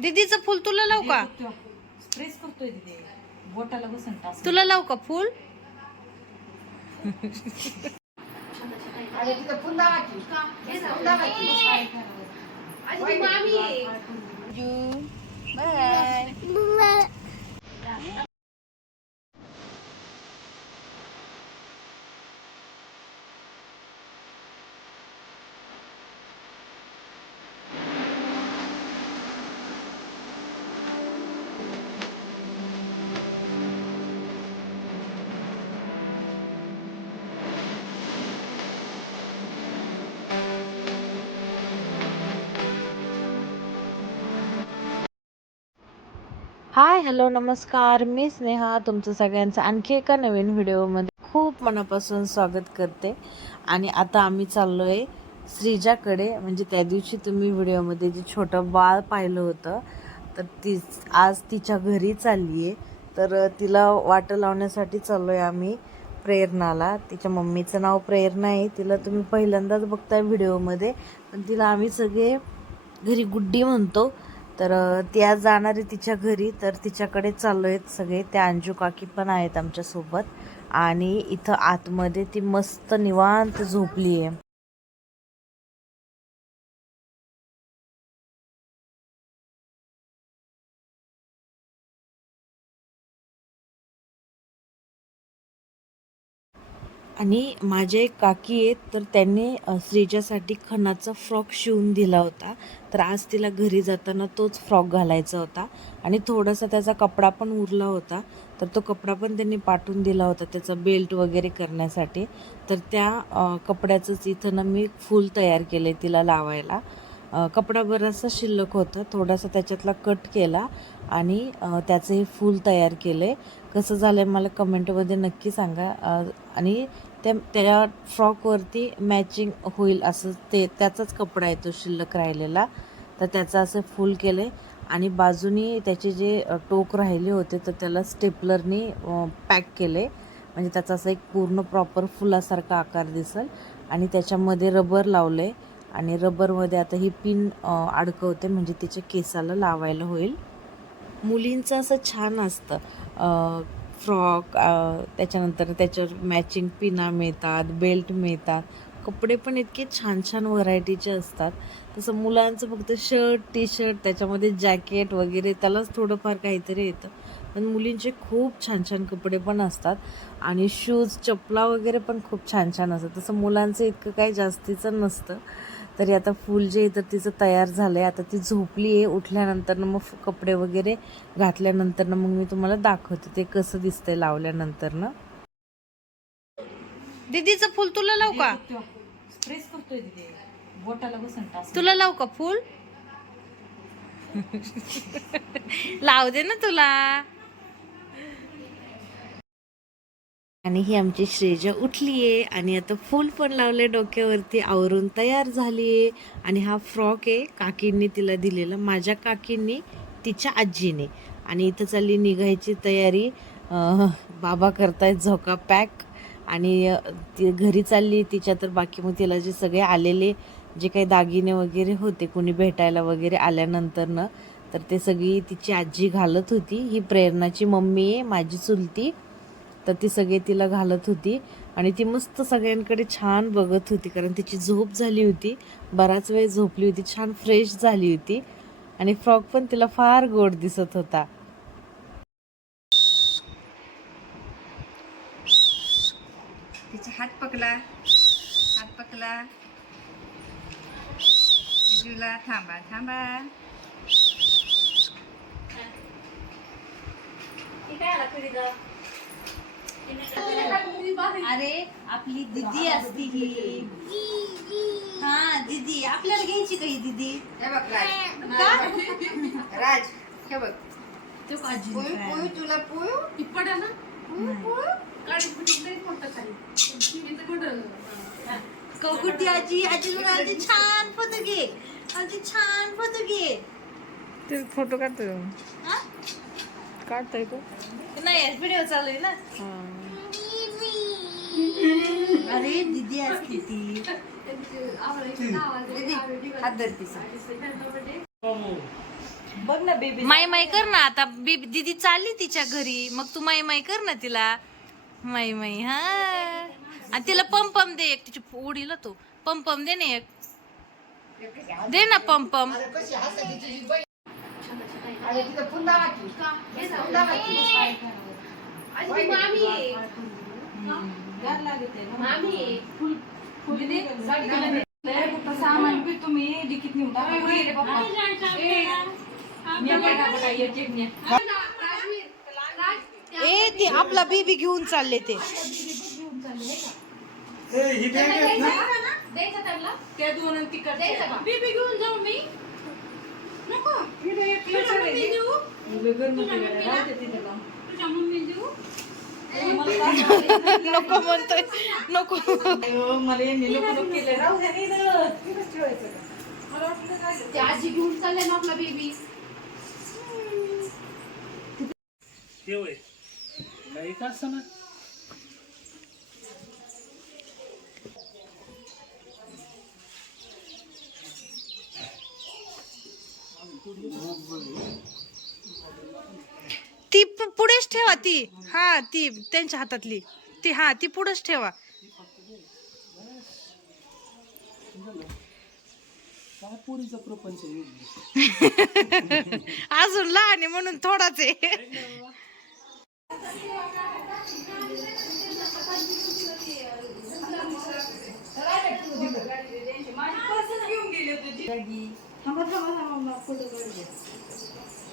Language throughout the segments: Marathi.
दीदीचं फुल तुला लावू का? स्प्रेस करतोय तिथे बोटाला बसून टास तुला लावू का फुल? हाय हॅलो नमस्कार. मी स्नेहा तुमचं सगळ्यांचं आणखी एका नवीन व्हिडिओमध्ये खूप मनापासून स्वागत करते. आणि आता आम्ही चाललो आहे श्रीजाकडे. म्हणजे त्या दिवशी तुम्ही व्हिडिओमध्ये जे छोटं बाळ पाहिलं होतं तर ती आज तिच्या घरी चालली आहे तर तिला वाटं लावण्यासाठी चाललो आहे आम्ही प्रेरणाला. तिच्या मम्मीचं नाव प्रेरणा आहे. तिला तुम्ही पहिल्यांदाच बघताय व्हिडिओमध्ये. पण तिला आम्ही सगळे घरी गुड्डी म्हणतो. तर ती आज जाणार आहे तिच्या घरी तर तिच्याकडे चाललो आहेत सगळे. त्या अंजू काकी पण आहेत आमच्यासोबत. आणि इथं आतमध्ये ती मस्त निवांत झोपली आहे आणि माझे एक काकी आहेत तर त्यांनी श्रीजासाठी खणाचा फ्रॉक शिवून दिला होता. तर आज तिला घरी जाताना तोच फ्रॉक घालायचा होता आणि थोडासा त्याचा कपडा पण उरला होता. तर तो कपडा पण त्यांनी पाठवून दिला होता त्याचा बेल्ट वगैरे करण्यासाठी. तर त्या कपड्याचंच इथं ना मी फूल तयार केलं आहे तिला लावायला. कपडा बराचसा शिल्लक होता. थोडासा त्याच्यातला कट केला आणि त्याचे त्याचं हे फूल तयार केले. कसं झालं आहे मला कमेंटमध्ये नक्की सांगा. आणि त्या त्या फ्रॉकवरती मॅचिंग होईल असं ते त्याचाच कपडा आहे तो शिल्लक राहिलेला. तर त्याचं असं फूल केलं. आहे आणि बाजूनी त्याचे जे टोक राहिले होते तर त्याला स्टेपलरनी पॅक केले. म्हणजे त्याचा असं एक पूर्ण प्रॉपर फुलासारखा आकार दिसेल. आणि त्याच्यामध्ये रबर लावलं. आहे आणि रबरमध्ये आता ही पिन अडकवते. म्हणजे तिच्या केसाला लावायला होईल. मुलींचं असं छान असतं. फ्रॉक त्याच्यानंतर त्याच्यावर मॅचिंग पिना मिळतात बेल्ट मिळतात. कपडे पण इतके छान छान व्हरायटीचे असतात. तसं मुलांचं फक्त शर्ट टी शर्ट त्याच्यामध्ये जॅकेट वगैरे त्यालाच थोडंफार काहीतरी येतं. पण मुलींचे खूप छान छान कपडे पण असतात. आणि शूज चपला वगैरे पण खूप छान छान असतात. तसं मुलांचं इतकं काही जास्तीचं नसतं. तरी आता फूल जे आहे तर तिचं तयार झालं आहे आता ती झोपली आहे उठल्यानंतर मग कपडे वगैरे घातल्यानंतर मग मी तुम्हाला दाखवते ते कसं दिसतंय लावल्यानंतर ना दीदीचं फुल तुला लावू का? स्प्रेस करतोय तिथे बोटाला बसून टास तुला लावू का फुल? लाव दे ना तुला. आणि ही आमची श्रेजा आहे आणि आता फुल पण लावले डोक्यावरती आवरून तयार झाली आहे आणि हा फ्रॉक आहे काकींनी तिला दिलेला माझ्या काकींनी तिच्या आजीने. आणि इथं चालली निघायची तयारी. बाबा करतायत झोका पॅक. आणि ती घरी चालली तिच्या तर बाकी मग तिला जे सगळे आलेले जे काही दागिने वगैरे होते कोणी भेटायला वगैरे आल्यानंतरनं तर ते सगळी तिची आजी घालत होती. ही प्रेरणाची मम्मी आहे माझी चुलती. तर ती सगळे तिला घालत होती. आणि ती मस्त सगळ्यांकडे छान बघत होती कारण तिची झोप झाली होती. बराच वेळ झोपली होती छान फ्रेश झाली होती. आणि फ्रॉक पण तिला फार गोड दिसत होता. तिचा हात पकला हात पकला थांबा थांबा. अरे आपली दिदी असती ही. हा दिदी. आपल्याला घ्यायची काही दिदी? हे बघ राज. राज हे बघ. तो काजी पोळू पोळू तुला पोळू? पोळू पोळू? कवकुटी आजी आजी बघ, आजी छान फोटो घे. आजी छान फोटो घे. ते फोटो काढतोय. हा? काढतोय तो. नाही व्हिडिओ चालू आहे ना. अरे दिदी असती ती. दीदी हात बघ ना बेबी माई माई कर ना आता. बेबी दीदी चालली तिच्या घरी. मग तू माई माई कर ना तिला. माई माई हा. आणि तिला पंपम दे एक. तिची उडीला तो. पंपम दे ना एक. दे ना पंपम पुन्हा सामान बी तुम्ही डिकीत नेऊन टाका. ए ते आपला बेबी घेऊन चालले ते. त्या दोन आणि तिकडच्या. नको. इथं एक लेकरं आहे. एवढं गरम होतं. राहू दे तिथं लावून. नको म्हणतोय नको. अयो, मला यांनी नको नको केलं. राहू दे ना इथं. इथंच ठेवायचं का? मला वाटलं काय झालं. आजी घेऊन चालले ना आपला बेबी हे होय काही का असं ना ती पु- पुढेच ठेवा ती हा ती त्यांच्या हातातली. ती हा ती पुढेच ठेवा. अजून लहान आहे म्हणून थोडाच आहे.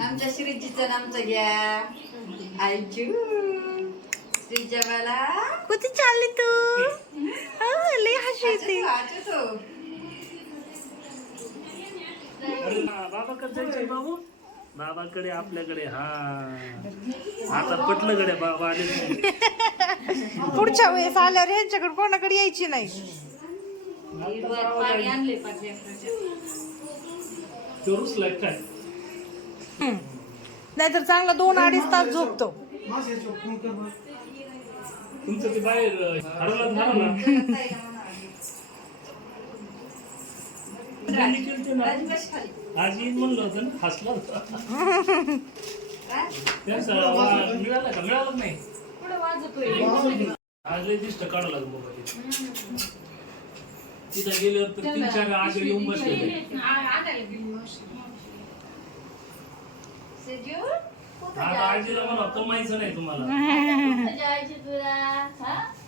आमच्या श्रीजीचं नामचं घ्या. आयचू श्रीजवाला कुठे चालली तू? लय हसू येते. बाबाकडे जायचंय बाबू? बाबाकडे आपल्याकडे हा. आता पटलं गड्या बाबा आले. पुढच्या वेळेस आल्यावर ह्यांच्याकडे कोणाकडे यायची नाही? पाणी आणले पाच तो रुसलाय काय? नाहीतर चांगला दोन अडीच तास झोपतो. तुमचं ते बाहेर अं, हरवलं झालं ना. त्यांनी केलते ना? आज येईन म्हणलं होतं ना हसला होता. त्यांचा वा- मिळाला का? मिळालं नाही. पुढे वाजतोय आज लय लागलं बाबा तिथं गेल्यावर तर तीन चार आज येऊन बसले. आता आजीला म्हणा कमायचं नाही तुम्हाला.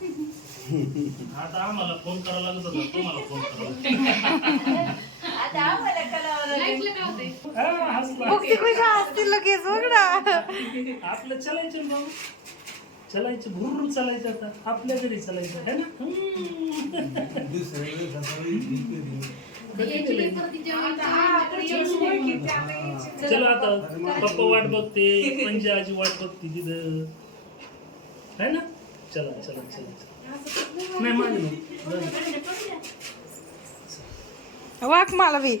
आता आम्हाला फोन करावा लागत होता तुम्हाला फोन करावा हा, लगेच बघ ना. आपलं चलायचं भाऊ. चलायचं भुर चालायचं आता. आपल्या घरी चालायचं है ना? चला. आता पप्पा वाट बघते पंजा आजी वाट बघते तिथं. है ना? चला चला चला. नाही माझं वाक मला बी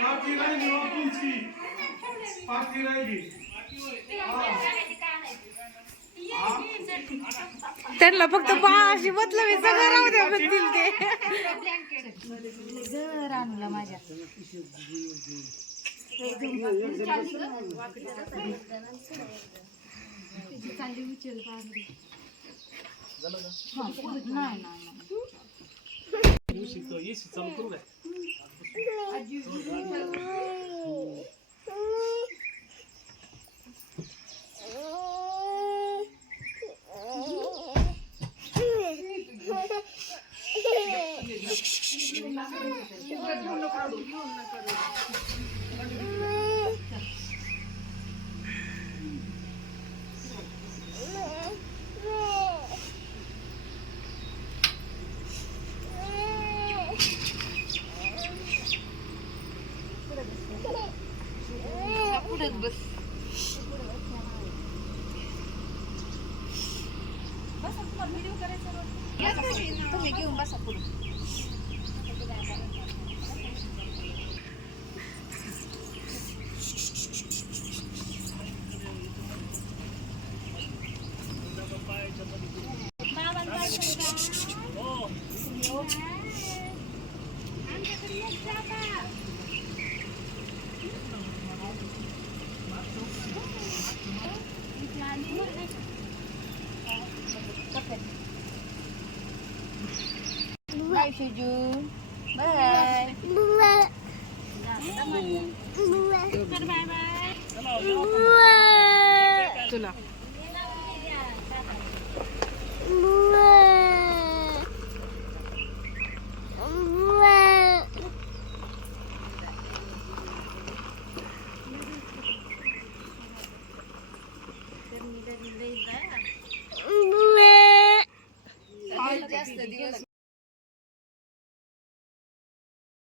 पाठी राहिली हो तुमची. पाठी राहिली. त्यांना फक्त अशी बदलावी सगळं राहू द्या म्हणतील ते. दिवशी तो एसी चालू करू काय हे घेऊन बसा